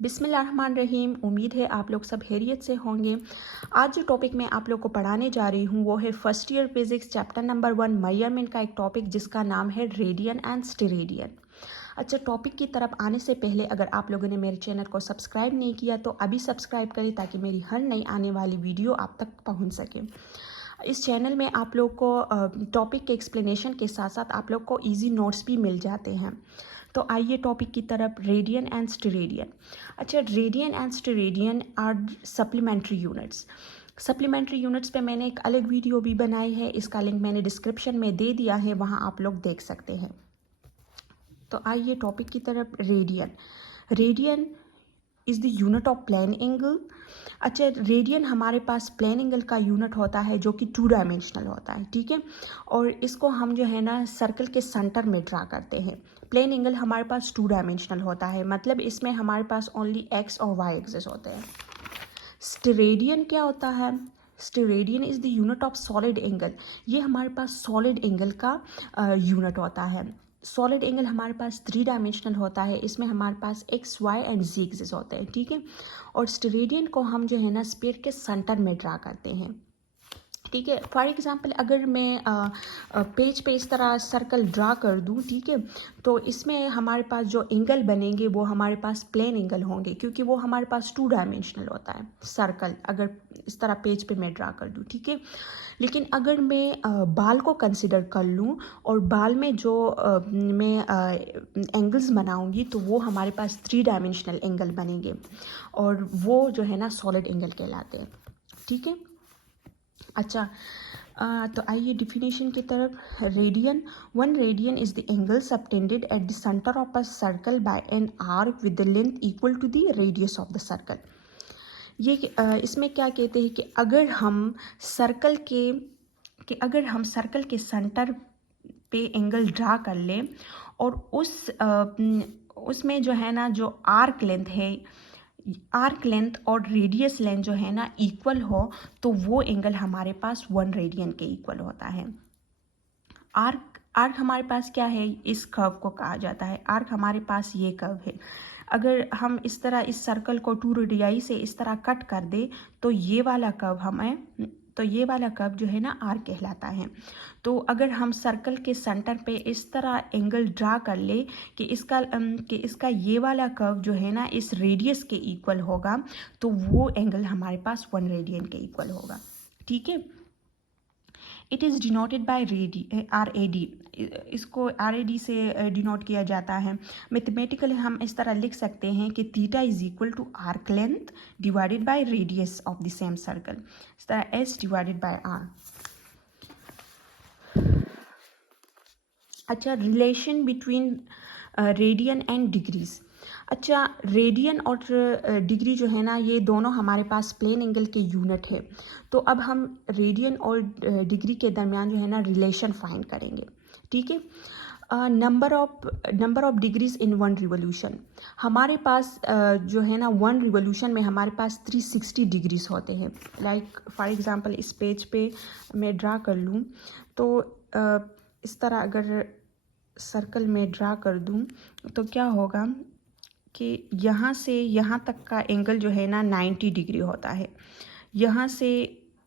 बिस्मिल्लाहिर्रहमानिर्रहीम। उम्मीद है आप लोग सब खैरियत से होंगे। आज जो टॉपिक मैं आप लोग को पढ़ाने जा रही हूँ वो है first year physics chapter number 1 measurement का एक टॉपिक जिसका नाम है रेडियन एंड स्टेरेडियन। अच्छा, टॉपिक की तरफ आने से पहले अगर आप लोगों ने मेरे चैनल को सब्सक्राइब नहीं किया तो अभी सब्सक्राइब करें ताकि मेरी हर नई आने वाली वीडियो आप तक पहुँच सके। इस चैनल में आप लोग को टॉपिक के एक्सप्लेनेशन के साथ साथ आप लोग को इजी नोट्स भी मिल जाते हैं। तो आइए टॉपिक की तरफ, रेडियन एंड स्टेरेडियन। अच्छा, radian and steradian are supplementary units. Supplementary units पे मैंने एक अलग वीडियो भी बनाई है, इसका लिंक मैंने डिस्क्रिप्शन में दे दिया है, वहाँ आप लोग देख सकते हैं। तो आइए टॉपिक की तरफ। Radian radian is the unit of plane angle. अच्छा, रेडियन हमारे पास प्लेन एंगल का यूनिट होता है जो कि 2 डायमेंशनल होता है, ठीक है। और इसको हम जो है ना सर्कल के सेंटर में ड्रा करते हैं। प्लेन एंगल हमारे पास 2 डायमेंशनल होता है, मतलब इसमें हमारे पास ओनली एक्स और वाई एक्सिस होते हैं। स्टेरेडियन क्या होता है? Steradian is the unit of solid angle. ये हमारे पास सॉलिड एंगल का यूनिट होता है। सॉलिड एंगल हमारे पास 3 डायमेंशनल होता है, इसमें हमारे पास X Y and Z axis होते हैं, ठीक है। और स्टेरेडियन को हम जो है ना स्फीयर के सेंटर में ड्रा करते हैं, ठीक है। फॉर एग्जांपल अगर मैं पेज पे इस तरह सर्कल ड्रा कर दूं, ठीक है, तो इसमें हमारे पास जो एंगल बनेंगे वो हमारे पास प्लेन एंगल होंगे क्योंकि वो हमारे पास 2 डायमेंशनल होता है सर्कल, अगर इस तरह पेज पे मैं ड्रा कर दूं, ठीक है। लेकिन अगर मैं बाल को कंसिडर कर लूं और बाल में जो मैं एंगल्स बनाऊंगी तो वो हमारे पास 3 डायमेंशनल एंगल बनेंगे और वो जो है ना सॉलिड एंगल कहलाते हैं, ठीक है। अच्छा, तो आइए डिफिनेशन की तरफ। Radian, 1 radian is the angle subtended at the centre of a circle by an arc with the length equal to the radius of the circle. ये इसमें क्या कहते हैं कि अगर हम सर्कल के सेंटर पे एंगल ड्रा कर लें और उसमें जो है ना जो आर्क लेंथ और रेडियस लेंथ जो है ना इक्वल हो तो वो एंगल हमारे पास 1 रेडियन के इक्वल होता है। आर्क हमारे पास क्या है? इस कर्व को कहा जाता है। आर्क हमारे पास ये कर्व है। अगर हम इस तरह इस सर्कल को 2 रेडियाई से इस तरह कट कर दे तो ये वाला कर्व जो है ना आर्क कहलाता है। तो अगर हम सर्कल के सेंटर पे इस तरह एंगल ड्रा कर ले कि इसका ये वाला कर्व जो है ना इस रेडियस के इक्वल होगा तो वो एंगल हमारे पास 1 रेडियन के इक्वल होगा, ठीक है। It is denoted bye RAD। इसको RAD से डिनोट किया जाता है। मैथमेटिकली हम इस तरह लिख सकते हैं कि theta is equal to arc length divided by radius of the same circle, इस तरह S डिवाइडेड बाय R। अच्छा, relation between radian and degrees. अच्छा, रेडियन और डिग्री जो है ना ये दोनों हमारे पास प्लेन एंगल के यूनिट है। तो अब हम रेडियन और डिग्री के दरमियान जो है ना रिलेशन फाइंड करेंगे, ठीक है। Number of degrees in 1 revolution. हमारे पास जो है ना 1 रिवोल्यूशन में हमारे पास 360 डिग्रीज होते हैं। लाइक फॉर एग्जांपल इस पेज पे मैं ड्रा कर लूँ तो इस तरह अगर सर्कल में ड्रा कर दूँ तो क्या होगा कि यहाँ से यहाँ तक का एंगल जो है ना 90 डिग्री होता है, यहाँ से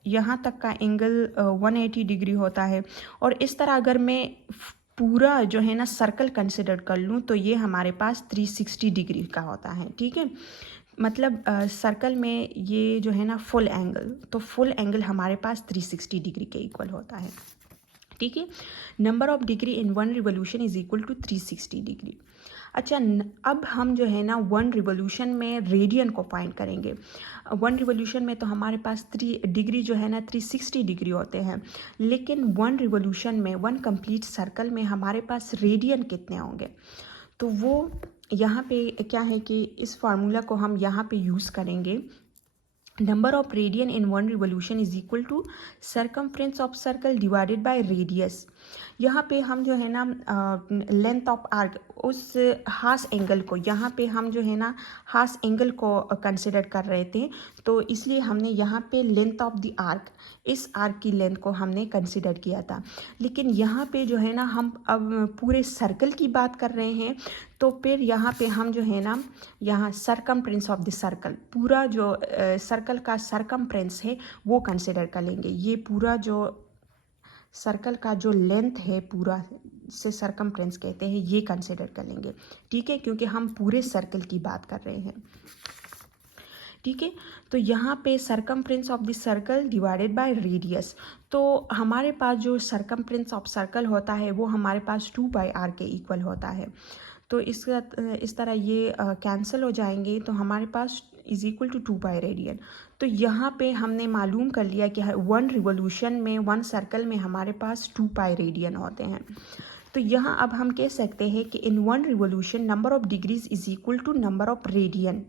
यहाँ तक का एंगल 180 डिग्री होता है। और इस तरह अगर मैं पूरा जो है ना सर्कल कंसिडर कर लूँ तो ये हमारे पास 360 डिग्री का होता है, ठीक है। मतलब सर्कल में ये जो है ना फुल एंगल हमारे पास 360 डिग्री के इक्वल होता है, ठीक है। Number of degree in 1 revolution is equal to 360 degree. अच्छा, अब हम जो है ना 1 रिवोल्यूशन में रेडियन को फाइंड करेंगे। 1 रिवोल्यूशन में तो हमारे पास 3 डिग्री जो है ना 360 डिग्री होते हैं, लेकिन 1 रिवोल्यूशन में 1 कंप्लीट सर्कल में हमारे पास रेडियन कितने होंगे? तो वो यहाँ पे क्या है कि इस फार्मूला को हम यहाँ पे यूज़ करेंगे। Number of radian in 1 revolution is equal to circumference of circle divided by radius. यहाँ पे हम जो है ना लेंथ ऑफ आर्क, उस हाफ एंगल को, यहाँ पे हम जो है ना हाफ एंगल को कंसिडर कर रहे थे, तो इसलिए हमने यहाँ पे लेंथ ऑफ द आर्क, इस आर्क की लेंथ को हमने कंसिडर किया था। लेकिन यहाँ पे जो है ना हम अब पूरे सर्कल की बात कर रहे हैं, तो फिर यहाँ पे हम जो है ना यहाँ सरकमफ्रेंस ऑफ द सर्कल, पूरा जो सर्कल का सरकमफ्रेंस है वो कंसिडर कर लेंगे। ये पूरा जो सर्कल का जो लेंथ है पूरा से सरकमफ्रेंस कहते हैं, ये कंसिडर कर लेंगे, ठीक है, क्योंकि हम पूरे सर्कल की बात कर रहे हैं, ठीक है। तो यहाँ पे circumference of the circle divided by radius, तो हमारे पास जो सरकमफ्रेंस ऑफ सर्कल होता है वो हमारे पास 2πr के इक्वल होता है। तो इस तरह ये कैंसिल हो जाएंगे, तो हमारे पास इज इक्वल टू 2π रेडियन। तो यहाँ पे हमने मालूम कर लिया कि 1 रिवोल्यूशन में 1 सर्कल में हमारे पास 2π रेडियन होते हैं। तो यहाँ अब हम कह सकते हैं कि in 1 revolution number of degrees is equal to number of radian,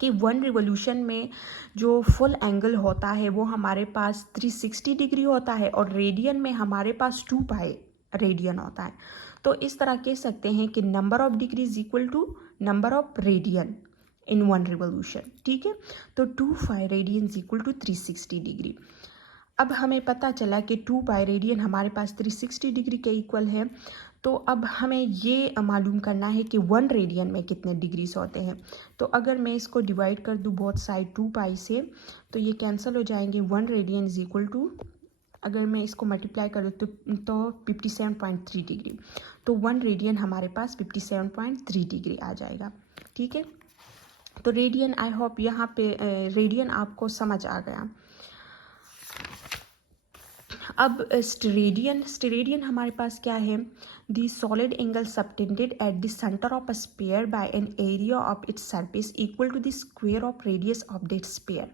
कि 1 रिवोल्यूशन में जो फुल एंगल होता है वो हमारे पास 360 डिग्री होता है और रेडियन में हमारे पास 2π रेडियन होता है। तो इस तरह कह सकते हैं कि number of degree is equal to number of radian in 1 revolution, ठीक है। तो 2π radian is equal to 360 degree. अब हमें पता चला कि 2π रेडियन हमारे पास 360 डिग्री के इक्वल है। तो अब हमें ये मालूम करना है कि 1 रेडियन में कितने डिग्रीज होते हैं। तो अगर मैं इसको डिवाइड कर दूँ बोथ साइड 2π से, तो ये कैंसिल हो जाएंगे। 1 रेडियन इज इक्वल टू, अगर मैं इसको मल्टीप्लाई कर दूँ तो 57.3 डिग्री। तो 1 रेडियन हमारे पास 57.3 डिग्री आ जाएगा, ठीक है। तो रेडियन, आई होप यहाँ पे रेडियन आपको समझ आ गया। अब स्टेरेडियन हमारे पास क्या है? The solid angle subtended at the centre of a sphere by an area of its surface equal to the square of radius of that sphere.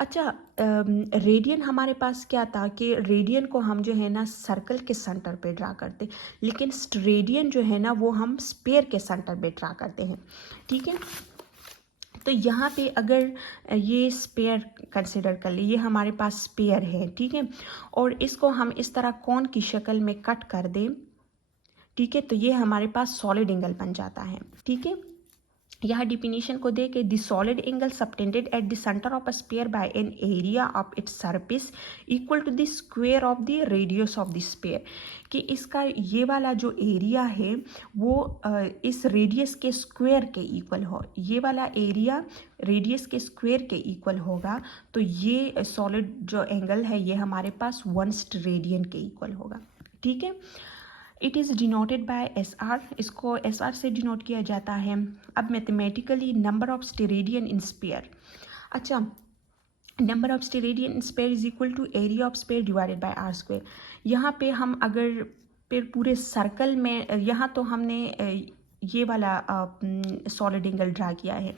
अच्छा, रेडियन हमारे पास क्या था कि रेडियन को हम जो है ना सर्कल के सेंटर पे ड्रा करते, लेकिन स्टेरेडियन जो है ना वो हम स्फीयर के सेंटर पे ड्रा करते हैं, ठीक है। तो यहाँ पे अगर ये स्पेयर कंसिडर कर ले, ये हमारे पास स्पेयर है, ठीक है, और इसको हम इस तरह कोन की शक्ल में कट कर दें, ठीक है, तो ये हमारे पास सॉलिड एंगल बन जाता है, ठीक है। यहाँ डिफिनीशन को दे के the solid angle subtended at the centre of a sphere by an area of its surface equal to the square of the radius of the sphere, कि इसका ये वाला जो एरिया है वो इस रेडियस के स्क्वायर के इक्वल हो, ये वाला एरिया रेडियस के स्क्वायर के इक्वल होगा। तो ये सॉलिड जो एंगल है ये हमारे पास 1 स्टेरेडियन के इक्वल होगा, ठीक है। It is denoted by SR, इसको SR से डिनोट किया जाता है। अब mathematically number of steradian in sphere, अच्छा, number of steradian in sphere is equal to area of sphere divided by R square. यहाँ पे हम अगर फिर पूरे सर्कल में, यहाँ तो हमने ये वाला सॉलिड एंगल ड्रा किया है,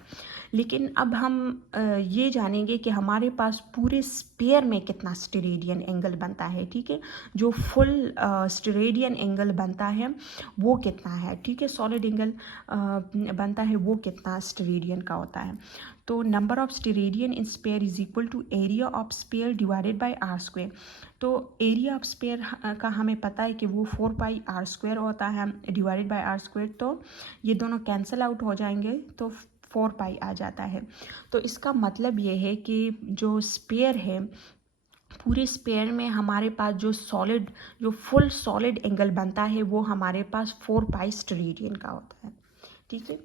लेकिन अब हम ये जानेंगे कि हमारे पास पूरे स्फीयर में कितना स्टेरेडियन एंगल बनता है, ठीक है, जो फुल स्टेरेडियन एंगल बनता है वो कितना है, ठीक है, सॉलिड एंगल बनता है वो कितना स्टेरेडियन का होता है। तो number of steradian in sphere is equal to area of sphere divided by R square. तो एरिया ऑफ स्फीयर का हमें पता है कि वो 4πr स्क्वायर होता है डिवाइडेड बाय R स्क्वायर, तो ये दोनों कैंसिल आउट हो जाएंगे तो 4π आ जाता है। तो इसका मतलब ये है कि जो स्फीयर है, पूरे स्फीयर में हमारे पास जो फुल सॉलिड एंगल बनता है वो हमारे पास 4π स्टेरेडियन का होता है, ठीक है।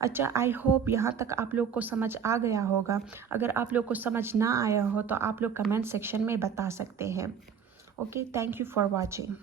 अच्छा, आई होप यहाँ तक आप लोग को समझ आ गया होगा। अगर आप लोग को समझ ना आया हो तो आप लोग कमेंट सेक्शन में बता सकते हैं। Okay, thank you for watching.